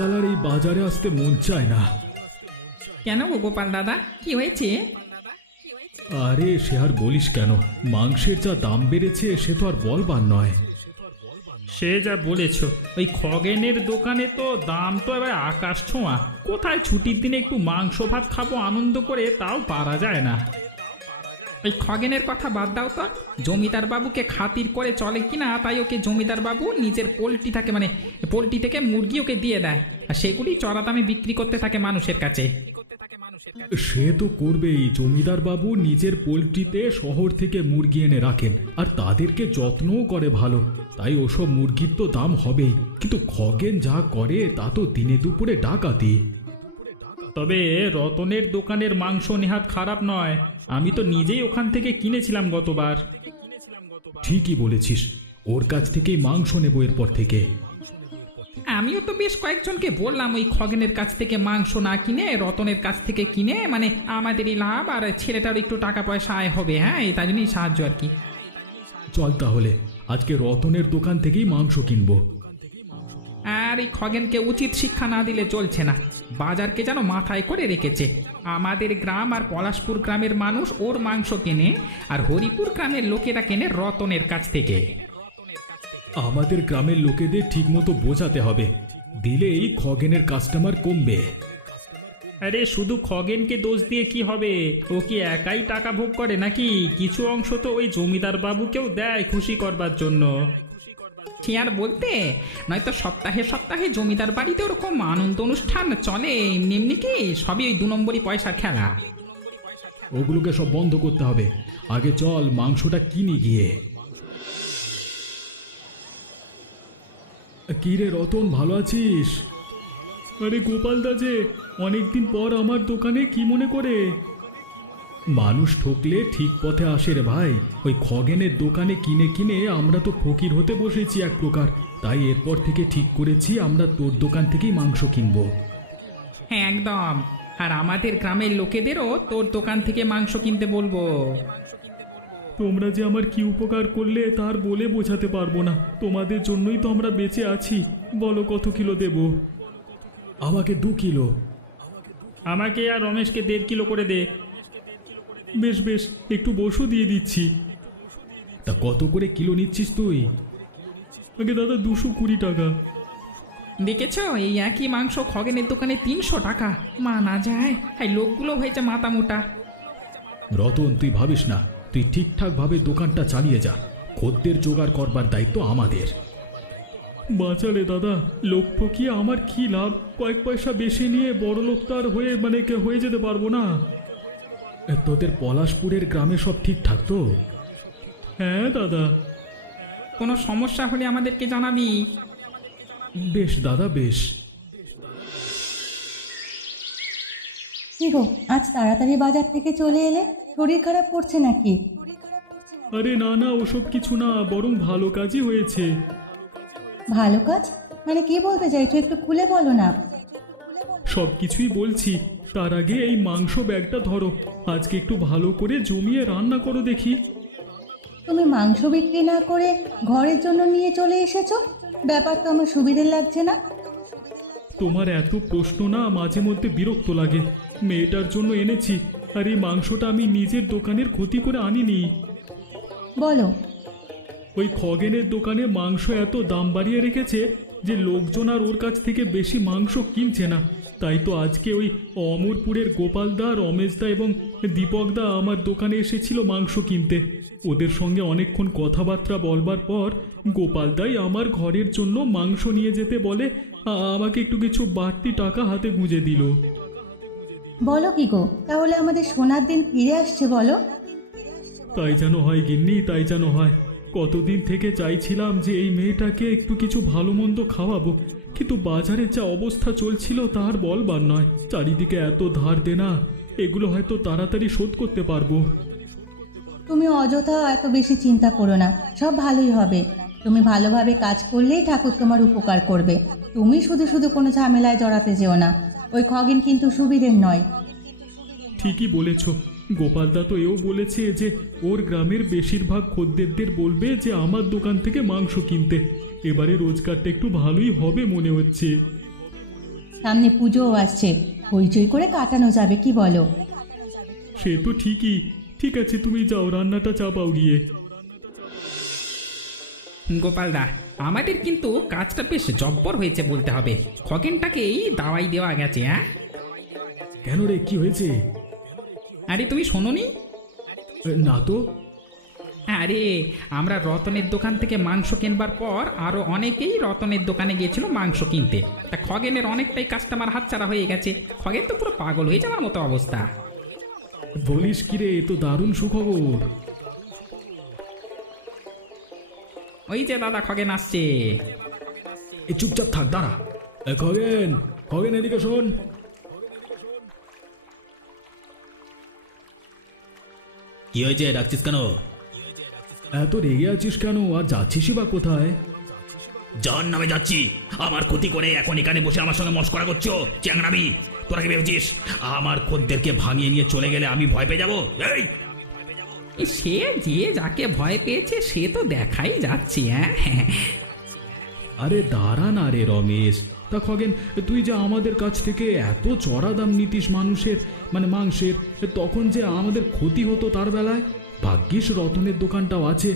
আজকাল আর এই বাজারে আসতে মন চায় না। কেন গো গোপাল দাদা, কি হয়েছে? আরে সে আর বলিস কেন, মাংসের যা দাম বেড়েছে সে তো আর বলবার নয়। সে যা বলেছ, ওই খগেনের দোকানে তো দাম তো এবার আকাশ ছোঁয়া। কোথায় ছুটির দিনে একটু মাংস ভাত খাবো আনন্দ করে, তাও পারা যায় না। ওই খগেনের কথা বাদ দাও তো। জমিদার বাবুকে খাতির করে চলে কিনা, তাই ওকে জমিদার বাবু নিজের পোলট্রি থাকে, মানে পোলট্রি থেকে মুরগি ওকে দিয়ে দেয়, আর সেগুলি চড়া দামে বিক্রি করতে থাকে মানুষের কাছে। সে তো করবেই, জমিদার বাবু নিজের পোলট্রিতে শহর থেকে মুরগি এনে রাখেন আর তাদেরকে যত্নও করে ভালো, তাই ওসব মুরগির তো দাম হবেই। কিন্তু খগেন যা করে তা তো দিনে দুপুরে ডাকাতি। তবে রতনের দোকানের মাংস নেহাত খারাপ নয়, আমি তো নিজেই ওখান থেকে কিনেছিলাম গতবার। ঠিকই বলেছিস, ওর কাছ থেকেই মাংস নেব এরপর থেকে। আমিও তো বেশ কয়েকজনকে বললাম ওই খগেনের কাছ থেকে মাংস না কিনে রতনের কাছ থেকে কিনে, মানে আমাদেরই লাভ আর ছেলেটার একটু টাকা পয়সা আয় হবে। হ্যাঁ, এই তাই জন্যই সাহায্য আর কি। চল তাহলে আজকে রতনের দোকান থেকেই মাংস কিনবো। আর এই খগেনকে উচিত শিক্ষা না দিলে চলছে না, বাজারকে যেন মাথায় করে রেখেছে। আমাদের গ্রাম আর পলাশপুর গ্রামের মানুষ ওর মাংস কেনে, আর হরিপুর গ্রামের লোকেরা কেনে রতনের কাছ থেকে। আমাদের গ্রামের লোকেদের ঠিকমতো বোঝাতে হবে, দিলেই খগেনের কাস্টমার কমবে। আরে শুধু খগেনকে দোষ দিয়ে কি হবে? ও কি একাই টাকা ভোগ করে নাকি? কিছু অংশ তো ওই জমিদার বাবুকেও দেয় খুশি করবার জন্য। সে আর বলতে, নয়তো সপ্তাহে সপ্তাহে জমিদার বাড়িতে ওরকম আনন্দ অনুষ্ঠান চলে, এমনি এমনি কি সবই ওই 2 নম্বরই পয়সার খেলা। ওগুলোকে সব বন্ধ করতে হবে, আগে চল মাংসটা কিনি গিয়ে। কি রে রতন, ভালো আছিস? আরে গোপাল দা যে, অনেকদিন পর আমার দোকানে কি মনে করে? মানুষ ঠকলে ঠিক পথে আসে রে ভাই। ওই খগেনের দোকানে কিনে কিনে আমরা তো ফকির হতে বসেছি এক প্রকার, তাই এরপর থেকে ঠিক করেছি আমরা তোর দোকান থেকেই মাংস কিনবো। হ্যাঁ একদম, আর আমাদের গ্রামের লোকেদেরও তোর দোকান থেকে মাংস কিনতে বলবো। তোমরা যে আমার কি উপকার করলে তার বলে বোঝাতে পারবো না, তোমাদের জন্যই তো আমরা বেঁচে আছি। বলো কত কিলো দেব? আমাকে 2 কিলো। আমাকে আর রমেশকে 1.5 কিলো করে দে। বেশ বেশ, একটু বসু দিয়ে দিচ্ছি। তা কত করে কিলো নিচ্ছিস তুই? আগে দাদা 220 টাকা। দেখেছো, এই একই মাংস খগেনের দোকানে 300 টাকা। মানা যায়, এই লোকগুলো হয়েছে মাথা মোটা। রতন তুই ভাবিস না, তুই ঠিকঠাক ভাবে দোকানটা চালিয়ে যা, খদ্দের জোগাড় করবার দায়িত্ব আমাদের। বাঁচালে দাদা, লোক ঠকিয়ে আমার কি লাভ? কয়েক পয়সা বেশি নিয়ে বড় লোক তো আর হয়ে যেতে পারবো না। তোদের পলাশপুরের গ্রামে সব ঠিকঠাক তো? হ্যাঁ দাদা। কোনো সমস্যা হলে আমাদেরকে জানাবি। বেশ দাদা বেশ। কি গো, আজ তাড়াতাড়ি বাজার থেকে চলে এলে? শরীর খারাপ করছে নাকি? আরে না না, ওসব কিছু না, বরং ভালো কাজই হয়েছে। ভালো কাজ মানে কি বলতে চাইছো? একটু খুলে বলো না। সব কিছুই বলছি, তার আগে এই মাংস ব্যাগটা ধরো, আজকে একটু ভালো করে জমিয়ে রান্না করো দেখি। তুমি মাংস বিক্রি না করে ঘরের জন্য নিয়ে চলে এসেছো, ব্যাপার তো আমার সুবিধে লাগছে না। তোমার এত প্রশ্ন না মাঝে মধ্যে বিরক্ত লাগে। মেয়েটার জন্য এনেছি, আর এই মাংসটা আমি নিজের দোকানের ক্ষতি করে আনিনি। বলো। ওই খগেনের দোকানে মাংস এত দাম বাড়িয়ে রেখেছে যে লোকজন আর ওর কাছ থেকে বেশি মাংস কিনছে না। তাই তো আজকে ওই অমরপুরের গোপালদা, রমেশদা এবং দীপকদা আমার দোকানে এসেছিল মাংস কিনতে। ওদের সঙ্গে অনেকক্ষণ কথাবার্তা বলবার পর গোপালদাই আমার ঘরের জন্য মাংস নিয়ে যেতে বলে, আমাকে একটু কিছু বাড়তি টাকা হাতে গুঁজে দিল। বলো কি গো, তাহলে আমাদের সোনার দিন ফিরে আসছে বলো? তাই যেন হয় গিন্নি, তাই যেন হয়। কতদিন থেকে চাইছিলাম যে এই মেয়েটাকে একটু কিছু ভালো মন্দ খাওয়াবো, কিন্তু বাজারে যা অবস্থা চলছিল তার বলবার নয়। চারিদিকে এত ধার দেনা, এগুলো হয়তো তাড়াতাড়ি শোধ করতে পারবো। তুমি অযথা এত বেশি চিন্তা করো না, সব ভালোই হবে। তুমি ভালোভাবে কাজ করলেই ঠাকুর তোমার উপকার করবে। তুমি শুধু শুধু কোনো ঝামেলায় জড়াতে যেও না। ওই খগেন কিন্তু সুবিধের নয়। ঠিকই বলেছ, গোপালদা তো এও বলেছে যে ওর গ্রামের বেশিরভাগ খদ্দেরদের বলবে যে আমার দোকান থেকে মাংস কিনতে। এবারে রোজগারটা একটু ভালোই হবে মনে হচ্ছে। সামনে পুজোও আসছে, হইচই করে কাটানো যাবে, কি বলো? সে তো ঠিকই। ঠিক আছে, তুমি যাও, রান্নাটা চাপাও গিয়ে। গোপালদা, আমাদের কিন্তু কাজটা বেশ জব্বর হয়েছে বলতে হবে। খগেনটাকেই দাওয়াই দেওয়া গেছে। হ্যাঁ, কেন রে, কি হয়েছে? আরে তুমি শোনোনি? না তো। আরে আমরা রতনের দোকান থেকে মাংস কিনবার পর আরো অনেকেই রতনের দোকানে গিয়েছিল মাংস কিনতে। তা খগেনের অনেকটাই কাস্টমার হাতছাড়া হয়ে গেছে। খগেন তো পুরো পাগল হয়ে যাওয়ার মতো অবস্থা। বলিস কি রে, এ তো দারুণ সুখবর। ওই যে দাদা খগেন আসছে। এ চুপচাপ থাক, দাঁড়া। খগেন, খগেন এদিকে শোন। কি হয়েছে, ডাকছিস কেন? এত রেগে আছিস কেন, আর যাচ্ছিসই বা কোথায়? যার নামে যাচ্ছি, আমার ক্ষতি করে এখন এখানে বসে আমার সঙ্গে মস্করা করছো? চ্যাংরামি, তোরা কি ভেবেছিস আমার খদ্দেরকে ভাঙিয়ে নিয়ে চলে গেলে আমি ভয় পেয়ে যাবো? এই সে যে যাকে ভয় পেয়েছে সে তো দেখাই যাচ্ছে। হ্যাঁ, আরে দাঁড়া না রে রমেশ। তা খগেন, তুই যে আমাদের কাছ থেকে এত চড়া দাম নিতিস মানুষের, মানে মাংসের, তখন যে আমাদের ক্ষতি হতো তার বেলায়। ভাগ্যিস রতনের দোকানটাও আছে,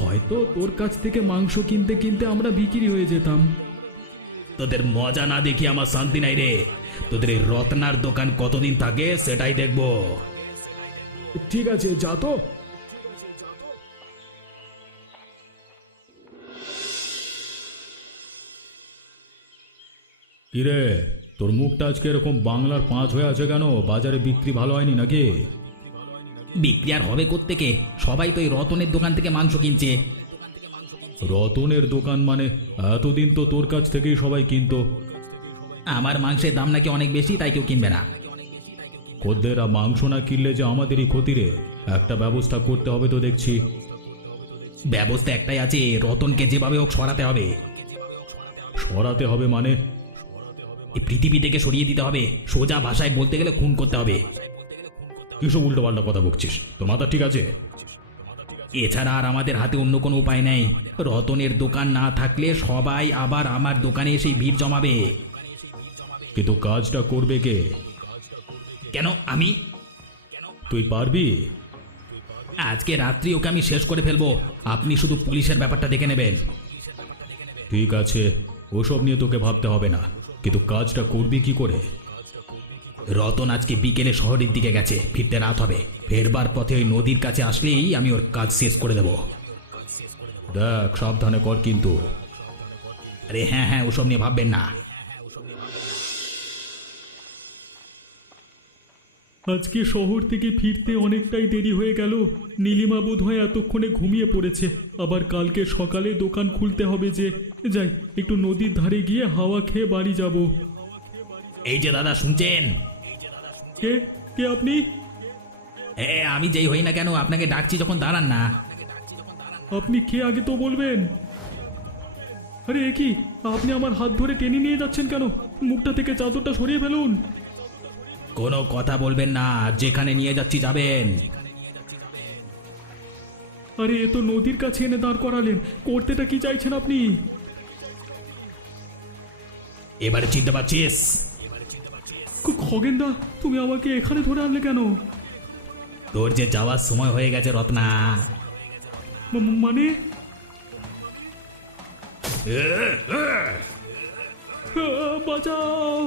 হয়তো তোর কাছ থেকে মাংস কিনতে কিনতে আমরা বিক্রি হয়ে যেতাম। তোদের মজা না দেখি আমার শান্তি নাই রে। তোদের এই রত্নার দোকান কতদিন থাকে সেটাই দেখবো। ঠিক আছে, যা তো। কিরে, তোর মুখটা আজকে এরকম বাংলার 5 হয়ে আছে কেন? বাজারে বিক্রি ভালো হয়নি নাকি? বিক্রি আর হবে কোত্থেকে? সবাই তো এই রতনের দোকান থেকে মাংস কিনছে। রতনের দোকান মানে? এতদিন তো তোর কাছ থেকেই সবাই কিনতো। আমার মাংসের দাম নাকি অনেক বেশি, তাই কেউ কিনবে না। খদ্দেররা মাংস না কিনলে যে আমাদেরই ক্ষতি রে। একটা ব্যবস্থা করতে হবে তো দেখছি। ব্যবস্থা একটাই আছে, রতনকে যেভাবে হোক সরাতে হবে। সরাতে হবে মানে? এই পৃথিবী থেকে সরিয়ে দিতে হবে। সোজা ভাষায় বলতে গেলে খুন করতে হবে। কিসব উল্টো পাল্টা কথা বকছিস? তোর মাথা ঠিক আছে? এছাড়া আর আমাদের হাতে অন্য কোনো উপায় নেই। রতনের দোকান না থাকলে সবাই আবার আমার দোকানে এসে ভিড় জমাবে। কিন্তু কাজটা করবে কে? কেন আমি? তুই পারবি? আজকে রাত্রি ওকে আমি শেষ করে ফেলবো। আপনি শুধু পুলিশের ব্যাপারটা দেখে নেবেন। ঠিক আছে, ওসব নিয়ে তোকে ভাবতে হবে না, কিন্তু কাজটা করবি কি করে? রতন আজকে বিকেলে শহরের দিকে গেছে, ফিরতে রাত হবে। ফেরবার পথে ওই নদীর কাছে আসলেই আমি ওর কাজ শেষ করে দেব। দেখ, সাবধানে কর কিন্তু। আরে হ্যাঁ হ্যাঁ, ওসব নিয়ে ভাববেন না। আজকে শহর থেকে ফিরতে অনেকটাই দেরি হয়ে গেল। নীলিমা বোধ হয় এতক্ষণে ঘুমিয়ে পড়েছে। আবার কালকে সকালে দোকান খুলতে হবে যে। যাই, একটু নদীর ধারে গিয়ে হাওয়া খেয়ে বাড়ি যাব। এই যে দাদা, শুনছেন? কে কে আপনি? আমি যেই হই না কেন, আপনাকে ডাকছি যখন দাঁড়ান না। আপনি কে আগে তো বলবেন। আরে এ কি, আপনি আমার হাত ধরে টেনে নিয়ে যাচ্ছেন কেন? মুখটা থেকে চাদরটা সরিয়ে ফেলুন। কোনো কথা বলবেন না, যেখানে নিয়ে যাচ্ছি যাবেন। আরে এ তো নদীর কাছে এনে দাঁড় করালেন, করতেটা কি চাইছেন আপনি? এবারে চিনতে পারছিস? খগেনদা, তুমি আমাকে এখানে ধরে আনলে কেন? তোর যে যাওয়ার সময় হয়ে গেছে রত্না। মানে? বাঁচাও!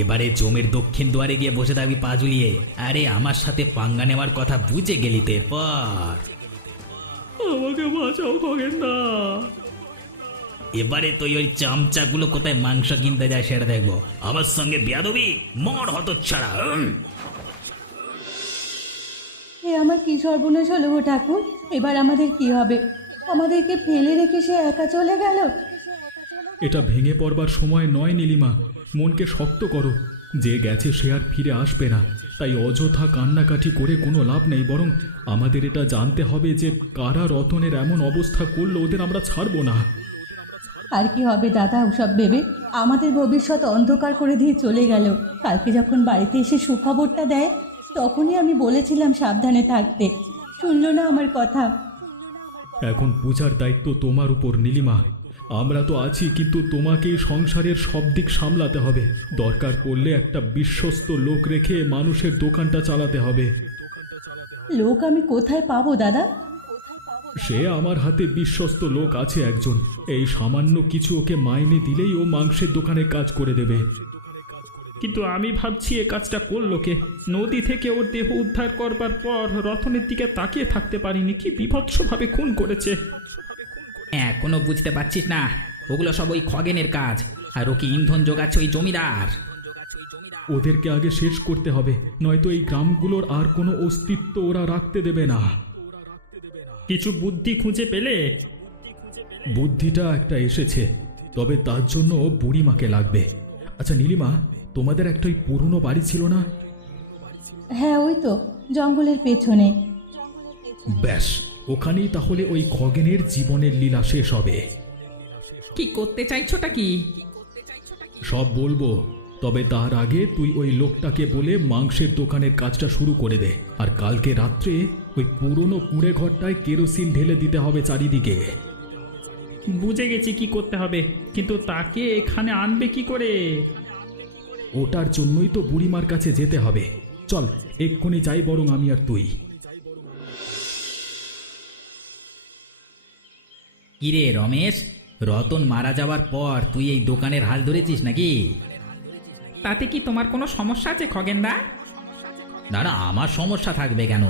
এবারে জমির দক্ষিণ দুয়ারে গিয়ে বসে থাকবি পা ঝুলিয়ে। আরে আমার সাথে পাঙ্গা নেওয়ার কথা বুঝে গেলি তো এরপর। আমাকে বাঁচাও খগেনদা। এবারে তুই ওই চামচাগুলো কোথায় মাংস কিনতে যায় সেটা দেখবো। আমার সঙ্গে বেয়াদবি, মর হতচ্ছাড়া। এ আমার কি সর্বনাশ হলো গো ঠাকুর! এবার আমাদের কি হবে? আমাদেরকে ফেলে রেখে সে একা চলে গেল। এটা ভেঙে পড়বার সময় নয় নীলিমা, মনকে শক্ত করো। যে গেছে সে আর ফিরে আসবে না, তাই অযথা কান্নাকাটি করে কোনো লাভ নেই। বরং আমাদের এটা জানতে হবে যে কারা রতনের এমন অবস্থা করলো, ওদের আমরা ছাড়বো না। আর কি হবে দাদা ওসব ভেবে? আমাদের ভবিষ্যৎ অন্ধকার করে দিয়ে চলে গেল। কালকে যখন বাড়িতে এসে সুখবরটা দেয়, তখনই আমি বলেছিলাম সাবধানে থাকতে, শুনলো না আমার কথা। এখন পূজার দায়িত্ব তোমার উপর নীলিমা। আমরা তো আছি, কিন্তু তোমাকে এই সংসারের সব দিক সামলাতে হবে। দরকার পড়লে একটা বিশ্বস্ত লোক রেখে মানুষের দোকানটা চালাতে হবে। লোক আমি কোথায় পাবো দাদা? সে আমার হাতে বিশ্বস্ত লোক আছে একজন। এই সামান্য কিছু ওকে মাইনে দিলেই ও মাংসের দোকানে কাজ করে দেবে। কিন্তু আমি ভাবছি এ কাজটা করলো কে? নদী থেকে ওর দেহ উদ্ধার করবার পর রতনের দিকে তাকিয়ে থাকতে পারিনি, কি বিভৎসভাবে খুন করেছে। এখনো বুঝতে পারছিস না? ওগুলো সব ওই খগেনের কাজ, আর ওকে ইন্ধন যোগাচ্ছে ওই জমিদার। ওদেরকে আগে শেষ করতে হবে, নয়তো এই গ্রামগুলোর আর কোনো অস্তিত্ব ওরা রাখতে দেবে না। কিছু বুদ্ধি খুঁজে পেলে? বুদ্ধিটা একটা এসেছে, তবে তার জন্য বুড়িমাকে লাগবে। আচ্ছা নীলিমা, তোমাদের একটা ওই পুরনো বাড়ি ছিল না? হ্যাঁ, ওই তো জঙ্গলের পেছনে। ব্যাস, ওখানেই তাহলে ওই খগেনের জীবনের লীলা শেষ হবে। কি করতে চাইছোটা কি? সব বলবো, তবে তার আগে তুই ওই লোকটাকে বলে মাংসের দোকানের কাজটা শুরু করে দে। আর কালকে রাত্রে ওই পুরনো কুঁড়ে ঘরটায় কেরোসিন ঢেলে দিতে হবে চারিদিকে। বুঝে গেছি কি করতে হবে, কিন্তু তাকে এখানে আনবে কি করে? ওটার জন্যই তো বুড়িমার কাছে যেতে হবে। চল এক্ষুনি যাই বরং আমি আর তুই। কিরে রমেশ, রতন মারা যাওয়ার পর তুই এই দোকানের হাল ধরেছিস নাকি? তাতে কি তোমার কোনো সমস্যা আছে খগেনদা? না না, আমার সমস্যা থাকবে কেন?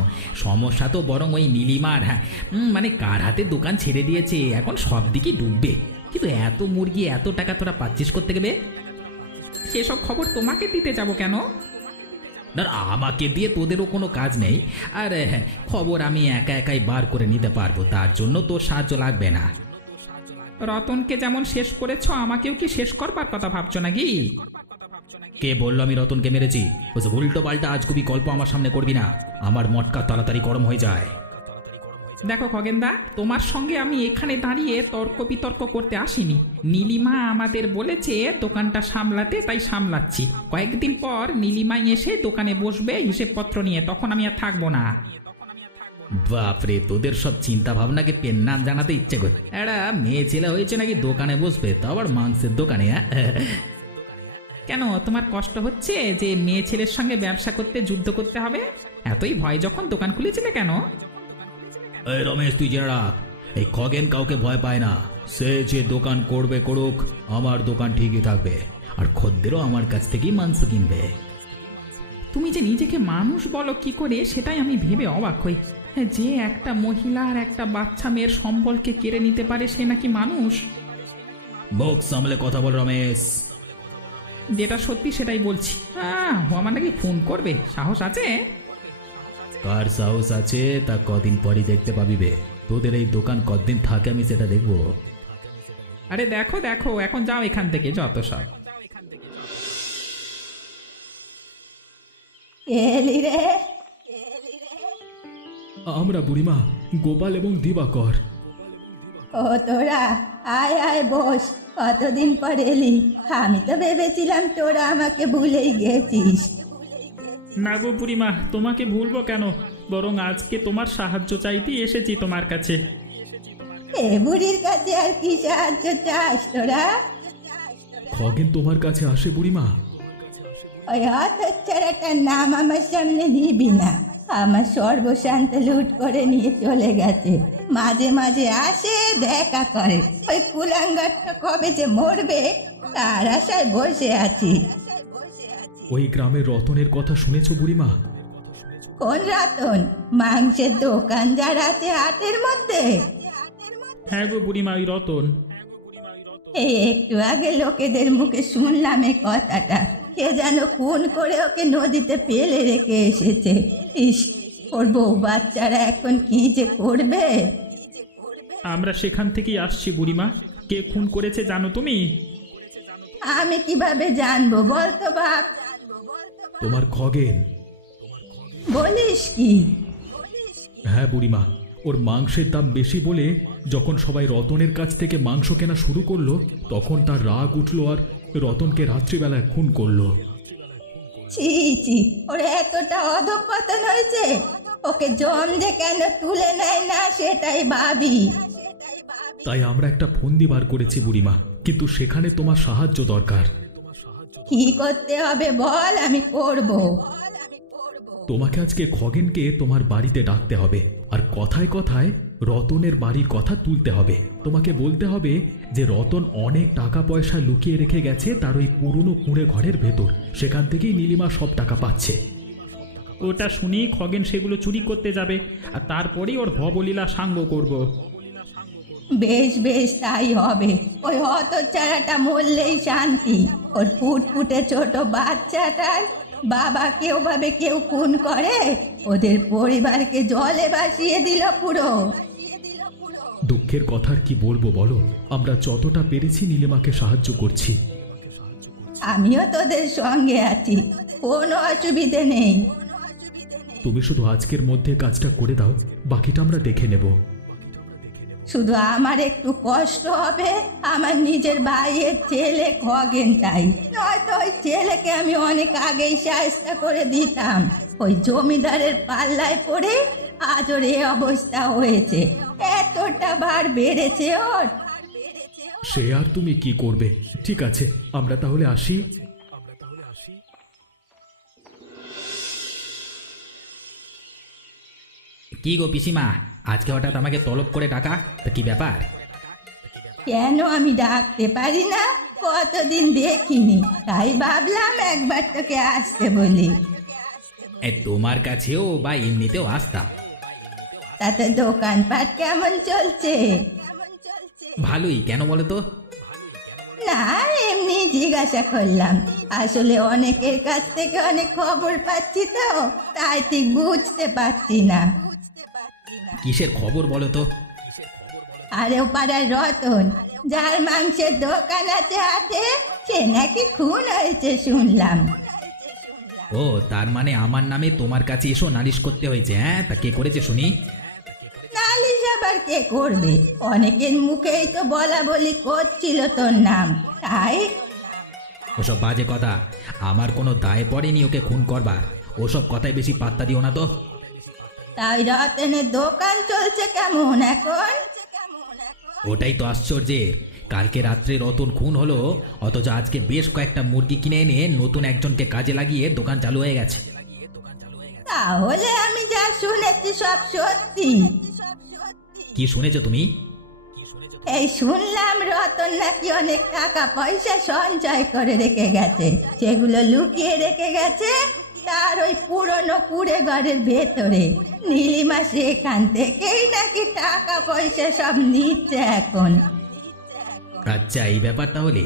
সমস্যা তো বরং ওই নীলিমার। হ্যাঁ, মানে কার হাতে দোকান ছেড়ে দিয়েছে, এখন সব দিকে ডুববে। কিন্তু এত মুরগি, এত টাকা তোরা পাচ্ছিস করতে গেবে? সেসব খবর তোমাকে দিতে যাব কেন? না না, আমাকে দিয়ে তোদেরও কোনো কাজ নেই। আর হ্যাঁ, খবর আমি একা একাই বার করে নিতে পারবো, তার জন্য তোর সাহায্য লাগবে না। রতনকে যেমন শেষ করেছো, আমাকেও কি শেষ করবার কথা ভাবছো নাকি? কে বললো আমি রতনকে মেরেছি? বলছে উল্টো পাল্টা আজগুবি গল্প আমার সামনে করবি না, আমার মটকা তাড়াতাড়ি গরম হয়ে যায়। দেখো খগেনদা, তোমার সঙ্গে আমি এখানে দাঁড়িয়ে তর্ক বিতর্ক করতে আসিনি। নীলিমা আমাদের বলেছে দোকানটা সামলাতে, তাই সামলাচ্ছি। কয়েকদিন পর নীলিমাই এসে দোকানে বসবে হিসেবপত্র নিয়ে, তখন আমি আর থাকবো না। বাপরে, তোদের সব চিন্তা ভাবনাকে পেন নাম জানাতে ইচ্ছে করে। একটা মেয়ে ছেলে হয়েছে নাকি দোকানে বসবে, তো আবার মাংসের দোকানে? কেন, তোমার কষ্ট হচ্ছে যে মেয়ে ছেলের সঙ্গে ব্যবসা করতে, যুদ্ধ করতে হবে? এতই ভয় যখন দোকান খুলেছিলে কেন? এই রমেশ, তুই জেনে রাখ, এই খগেন কাউকে ভয় পায় না। সে যে দোকান করবে করুক, আমার দোকান ঠিকই থাকবে, আর খদ্দেরও আমার কাছ থেকেই মাংস কিনবে। তুমি যে নিজেকে মানুষ বলো কি করে, সেটাই আমি ভেবে অবাক হই। যে একটা মহিলা আর একটা বাচ্চা মেয়ের সম্বলকে কেড়ে নিতে পারে, সে নাকি মানুষ? মুখ সামলে কথা বল রমেশ। যেটা সত্যি সেটাই বলছি। ও আমার নাকি ফোন করবে, সাহস আছে? কার সাহস আছে তা কদিন পরই দেখতে পাবি বে। তোদের এই দোকান কতদিন থাকে আমি সেটা দেখবো। আরে দেখো দেখো, এখন যাও এখান থেকে, যত সব। এলি রে? আমরা বুড়িমা, গোপাল এবং দিবাকর। ও তোরা, আয় আয় বস। কতদিন পর এলি? আমি তো ভেবেছিলাম তোরা আমাকে ভুলেই গেছিস। না গো বুড়িমা, তোমাকে ভুলবো কেন? বরং আজকে তোমার সাহায্য চাইতেই এসেছি তোমার কাছে। এ বুড়ির কাছে আর কি সাহায্য চাস তোরা? খগেন তোমার কাছে আসে বুড়িমা? ওই হতচ্ছাড়াটার নাম আমার সামনে নিবি না। আমার সর্বশান্ত লুট করে নিয়ে চলে গেছে। মাঝে মাঝে আসে, দেখা করে। ওই কুলাঙ্গারটা কবে যে মরবে তার আশায় বসে আছি। ওই গ্রামের রতনের কথা শুনেছ বুড়িমা? কোন রতন? মাংসের দোকান যার আছে হাটের মধ্যে? হ্যাঁ গো বুড়িমা, ওই রতন। এই একটু আগে লোকেদের মুখে শুনলাম এই কথাটা। কে যেন খুন করে ওকে নদীতে ফেলে রেখে এসেছে। ইস, ওর বউ বাচ্চারা এখন কি যে করবে। আমরা সেখান থেকেই আসছি বুড়িমা। কে খুন করেছে জানো তুমি? আমি কিভাবে জানবো বলতো বাপ? তোমার খগেন। বলিস কি? হ্যাঁ বুড়িমা, ওর মাংসের দাম বেশি বলে যখন সবাই রতনের কাছ থেকে মাংস কেনা শুরু করলো, তখন তার রাগ উঠলো আর রতনকে রাত্রিবেলায় খুন করলো। ছি ছি, ওর এতটা অধঃপতন হয়েছে। ওকে জম যে কেন তুলে নেয় না সেটাই ভাবি। তাই আমরা একটা ফন্দি বার করেছি বুড়িমা, কিন্তু সেখানে তোমার সাহায্য দরকার। কি করতে হবে বল, আমি করব। তোমাকে আজকে খগেনকে তোমার বাড়িতে ডাকতে হবে, আর কথায় কথায় রতনের বাড়ির কথা তুলতে হবে। তোমাকে বলতে হবে যে রতন অনেক টাকা পয়সা লুকিয়ে রেখে গেছে তার ওই পুরনো কুঁড়ে ঘরের ভেতর, সেখান থেকেই নীলিমা সব টাকা পাচ্ছে। ওটা শুনেই খগেন সেগুলো চুরি করতে যাবে, আর তারপরেই ওর ভবলীলা সাঙ্গ করব। বেশ বেশ, তাই হবে। ওই হতচ্ছাড়াটা মরলেই শান্তি। ওর ফুটফুটে ছোট বাচ্চাটার বাবাকে ওভাবে কেউ খুন করে, ওদের পরিবারকে জলে ভাসিয়ে দিল পুরো। দুঃখের কথার কি বলবো বলো, আমরা যতটা পেরেছি নীলিমাকে সাহায্য করছি। আমিও তোদের সঙ্গে আছি, কোনো অসুবিধে নেই। তুমি শুধু আজকের মধ্যে কাজটা করে দাও, বাকিটা আমরা দেখে নেব। শুধু আমার একটু কষ্ট হবে, আমার নিজের ভাইয়ের ছেলে খগেন, তাই নয়তো ওই ছেলেকে আমি অনেক আগেই সাহায্য করে দিতাম। ওই জমিদারের পাল্লায় পড়ে আজ ওর এ অবস্থা হয়েছে, এতটা বার বেড়েছে ওর। সে আর তুমি কি করবে? ঠিক আছে, আমরা তাহলে আসি। কি গো পিসিমা, আজকে হঠাৎ আমাকে তলব করে ডাকা, তা কি ব্যাপার? কেন আমি ডাকতে পারি না? কতদিন দেখিনি, তাই ভাবলাম একবার তোকে আসতে বলি। তোমার কাছেও বা এমনিতেও আসতাম। তাতে দোকানপাট কেমন চলছে? ভালোই, কেন বলো তো? না, এমনি জিজ্ঞাসা করলাম। আসলে অনেকের কাছ থেকে অনেক খবর পাচ্ছি তো, তাই ঠিক বুঝতে পারছি না। কিসের খবর বলো তো? আরে ও পাড়ার রতন, যার মাংসের দোকান আছে হাটে, সে নাকি খুন হয়েছে শুনলাম। ও, তার মানে আমার নামে তোমার কাছে এসো নালিশ করতে হয়েছে? হ্যাঁ, তা কে করেছে শুনি? নালিশ আবার কে করবে? অনেকের মুখেই তো বলা বলি করছিল তোর নাম, তাই। ওসব বাজে কথা, আমার কোনো দায় পড়েনি ওকে খুন করবার। ওসব কথায় বেশি পাত্তা দিও না তো। তাই রতনের দোকান চলছে কেমন এখন? ওটাই তো আশ্চর্যের, কালকে রাত্রে রতন খুন হলো, অথচ আজকে বেশ কয়েকটা মুরগি কিনে এনে নতুন একজনকে কাজে লাগিয়ে দোকান চালু হয়ে গেছে। তাহলে আমি যা শুনেছি সব সত্যি? কি শুনেছো তুমি? এই শুনলাম রতন নাকি অনেক টাকা পয়সা সঞ্চয় করে রেখে গেছে, সেগুলো লুকিয়ে রেখে গেছে তার ওই পুরনো কুড়ে ঘরের ভেতরে। নীলিমা সেখান থেকেই নাকি টাকা পয়সা সব নিচ্ছে এখন। আচ্ছা, এই ব্যাপার তাহলে।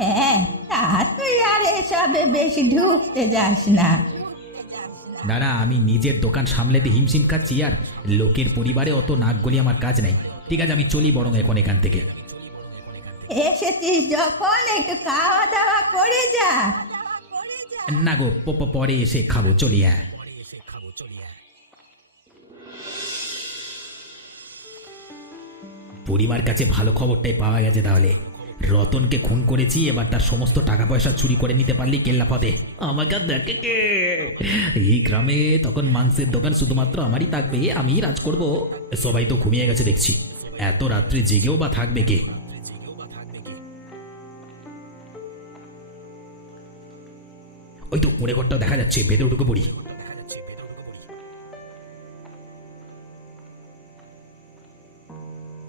হ্যাঁ, তা তুই আর এসবে বেশি ঢুকতে যাস না। না না, আমি নিজের দোকান সামলাতে হিমশিম খাচ্ছি, আর লোকের পরিবারে অত নাক গলি আমার কাজ নাই। ঠিক আছে, আমি চলি বরং এখন এখান থেকে। এসেছিস যখন একটু খাওয়া দাওয়া করে যা। না গো, পরে এসে খাবো, চলি। হ্যাঁ, পরিবার কাছে ভালো খবরটাই পাওয়া গেছে। তাহলে রতনকে খুন করেছি, এবার তার সমস্ত টাকা পয়সা চুরি করে নিতে পারলেই কেল্লা পথে। আমাকে দেখে কে? এই গ্রামে তখন মাংসের দোকান শুধুমাত্র আমারই থাকবে, আমিই রাজ করব। সবাই তো ঘুমিয়ে গেছে দেখছি, এত রাত্রে জেগেও বা থাকবে কে? ওই তো কুঁড়ে ঘরটা দেখা যাচ্ছে, ভেতরে ঢুকে পড়ি।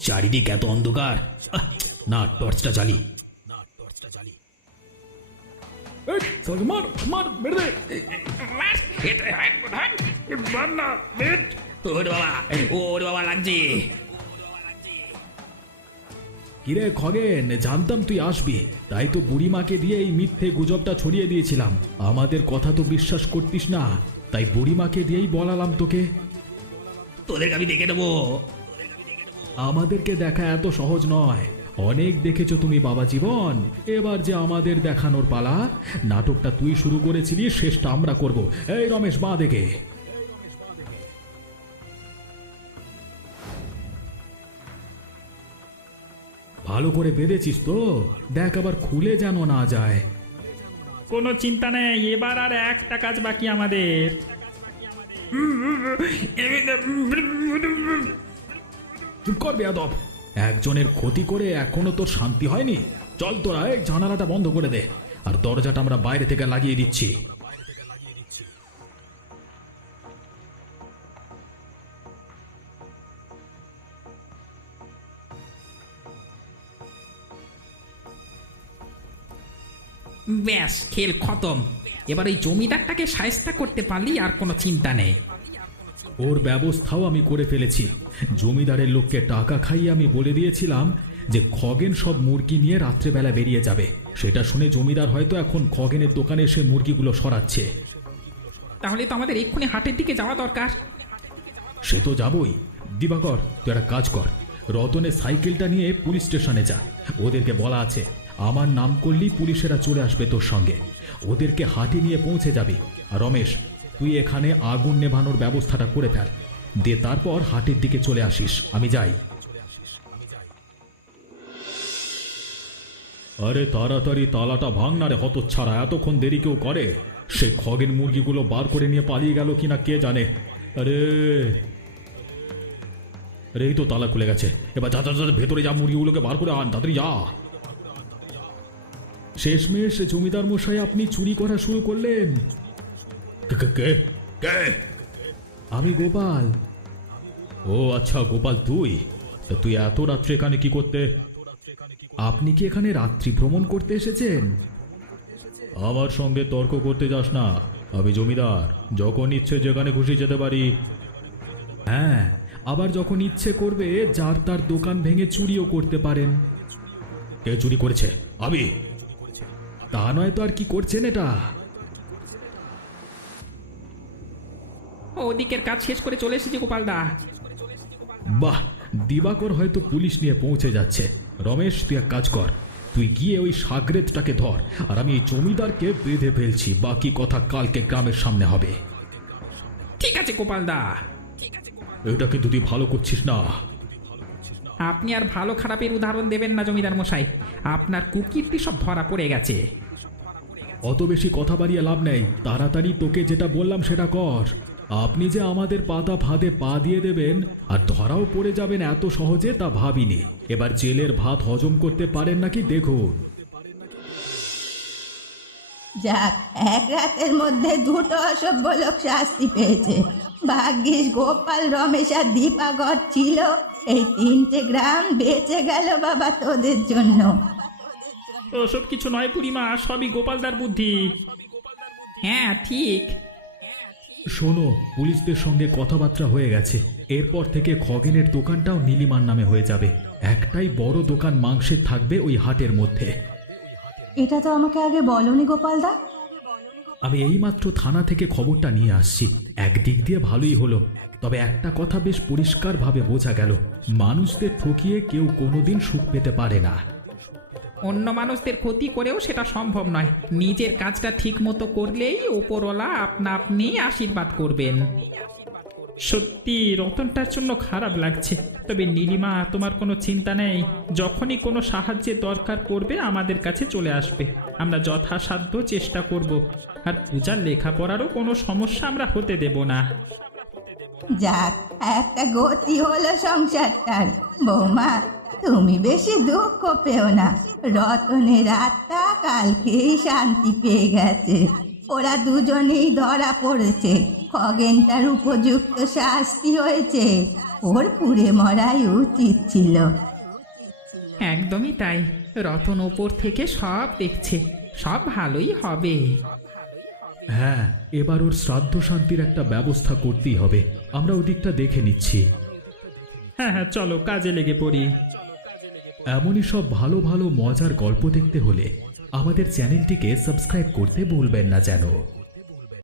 চারিদিক এত অন্ধকার, না টর্চটা জ্বালি। মার মার, মেরে দে। ওরে বাবা, লাগছে। কিরে খগেন, জানতাম তুই আসবি, তাই তো বুড়িমাকে দিয়ে এই মিথ্যে গুজবটা ছড়িয়ে দিয়েছিলাম। আমাদের কথা তো বিশ্বাস করতিস না, তাই বুড়িমাকে দিয়েই বলালাম তোকে। তোদেরকে আমি দেখে নেবো। আমাদেরকে দেখা এত সহজ নয়, অনেক দেখেছো তুমি বাবা জীবন। এবার যে আমাদের দেখানোর পালা। নাটকটা তুই শুরু করেছিলি, শেষটা আমরা করব। এই রমেশ, বাঁ দেখে। ভালো করে বেঁধেছিস তো? দেখ আবার খুলে যেন না যায়। কোনো চিন্তা নেই, এবার আর একটা কাজ বাকি আমাদের। চুপ কর বেয়াদব। একজনের ক্ষতি করে এখনো তোর শান্তি হয়নি? চল তোরা এই জানালাটা বন্ধ করে দে, আর দরজাটা আমরা বাইরে থেকে লাগিয়ে দিচ্ছি। ব্যাস, খেল খতম। এবার ওই জমিদারটাকে শায়েস্তা করতে পারলি আর কোনো চিন্তা নেই। ওর ব্যবস্থাও আমি করে ফেলেছি। জমিদারের লোককে টাকা খাইয়ে আমি বলে দিয়েছিলাম যে খগেন সব মুরগি নিয়ে রাত্রেবেলা বেরিয়ে যাবে। সেটা শুনে জমিদার হয়তো এখন খগেনের দোকানে এসে মুরগিগুলো সরাচ্ছে। তাহলে তো আমাদের এক্ষুনি হাটের দিকে যাওয়া দরকার। সে তো যাবই। দিবাকর, তুই একটা কাজ কর, রতনের সাইকেলটা নিয়ে পুলিশ স্টেশনে যা। ওদেরকে বলা আছে আমার নাম করলেই পুলিশেরা চলে আসবে তোর সঙ্গে। ওদেরকে হাটে নিয়ে পৌঁছে যাবি। আর রমেশ, তুই এখানে আগুন নেভানোর ব্যবস্থাটা করে ফেল, দিয়ে তারপর হাটের দিকে চলে আসিস। আমি যাই। আরে তাড়াতাড়ি তালাটা ভাঙ না রে হতচ্ছাড়া, এতক্ষণ দেরি কেউ করে? সে খগেন মুরগিগুলো বার করে নিয়ে পালিয়ে গেল কিনা কে জানে। আরে আরে এই তো তালা খুলে গেছে। এবার যা যা যা, ভেতরে যা, মুরগিগুলোকে বার করে আন, তাড়াতাড়ি যা। শেষমেশ জমিদার মশাই আপনি চুরি করা শুরু করলেন? কে? আমি গোপাল। ও আচ্ছা গোপাল, তুই এত রাত্রে এখানে কি করতে? আপনি কি এখানে রাত্রি ভ্রমণ করতে এসেছেন? আমার সঙ্গে তর্ক করতে যাস না, আমি জমিদার, যখন ইচ্ছে যেখানে খুশি যেতে পারি। হ্যাঁ, আবার যখন ইচ্ছে করবে যার তার দোকান ভেঙে চুরিও করতে পারেন। কে চুরি করেছে? আমি। তা নয় তো আর কি করছেন এটা? ওদিকের কাজ শেষ করে চলে এসেছি গোপালদা। বাহ, দিবাকর হয়তো পুলিশ নিয়ে পৌঁছে যাচ্ছে। রমেশ, তুই এক কাজ কর, তুই গিয়ে ওই সাগরেদটাকে ধর, আর আমি এই জমিদারকে বেঁধে ফেলছি। বাকি কথা কালকে গ্রামের সামনে হবে। ঠিক আছে গোপালদা। এটা কিন্তু তুই ভালো করছিস না। আপনি আর ভালো খারাপের উদাহরণ দেবেন না জমিদার মশাই, আপনার কুকীর্তি সব ধরা পড়ে গেছে। অত বেশি কথা বাড়িয়ে লাভ নেই, তাড়াতাড়ি তোকে যেটা বললাম সেটা কর। আপনি যে আমাদের পাতা ফাঁদে পা দিয়ে দেবেন আর ধরাও পড়ে যাবেন এত সহজে তা ভাবিনি। এবার জেলের ভাত হজম করতে পারেন নাকি দেখুন। যাক, এক রাতের মধ্যে দুটো অসভ্য লোক শাস্তি পেয়েছে। ভাগ্যিস গোপাল, রমেশ আর দীপাকর ছিল, এই তিনটে গ্রাম বেঁচে গেল বাবা তোদের জন্য। ওসব কিছু নয় বুড়িমা, সবই গোপালদার বুদ্ধি। হ্যাঁ ঠিক। শোনো, পুলিশদের সঙ্গে কথাবার্তা হয়ে গেছে। এরপর থেকে খগেনের দোকানটাও নীলিমার নামে হয়ে যাবে। একটাই বড় দোকান মাংসের থাকবে ওই হাটের মধ্যে। এটা তো আমাকে আগে বলনি গোপালদা। আমি এইমাত্র থানা থেকে খবরটা নিয়ে আসছি। একদিক দিয়ে ভালোই হলো, তবে একটা কথা বেশ পরিষ্কারভাবে বোঝা গেল, মানুষদের ঠকিয়ে কেউ কোনোদিন সুখ পেতে পারে না। অন্য মানুষদের ক্ষতি করেও সেটা সম্ভব নয়। নিজের কাজটা ঠিক মতো করলেই ওপরওয়ালা আপনা আপনি আশীর্বাদ করবেন। সত্যি রতনটার জন্য খারাপ লাগছে, তবে নীলিমা তোমার কোনো চিন্তা নেই। যখনই কোনো সাহায্যের দরকার পড়বে আমাদের কাছে চলে আসবে, আমরা যথাসাধ্য চেষ্টা করব। আর পূজার লেখাপড়ারও কোনো সমস্যা আমরা হতে দেব না। যাক, একটা গতি হলো সংসারটার। বৌমা, তুমি বেশি দুঃখ পেও না, রতনের আত্মা কালকেই শান্তি পেয়ে গেছে। ওরা দুজনেই ধরা পড়েছে, খগেনটার উপযুক্ত শাস্তি হয়েছে, ওর পুড়ে মরাই উচিত ছিল। একদমই তাই, রতন ওপর থেকে সব দেখছে, সব ভালোই হবে। হ্যাঁ, এবার ওর শ্রাদ্ধ শান্তির একটা ব্যবস্থা করতেই হবে। আমরা ওদিকটা দেখে নিচ্ছি। হ্যাঁ হ্যাঁ, চলো কাজে লেগে পড়ি। এমনই সব ভালো ভালো মজার গল্প দেখতে হলে আমাদের চ্যানেলটিকে সাবস্ক্রাইব করতে ভুলবেন না যেন।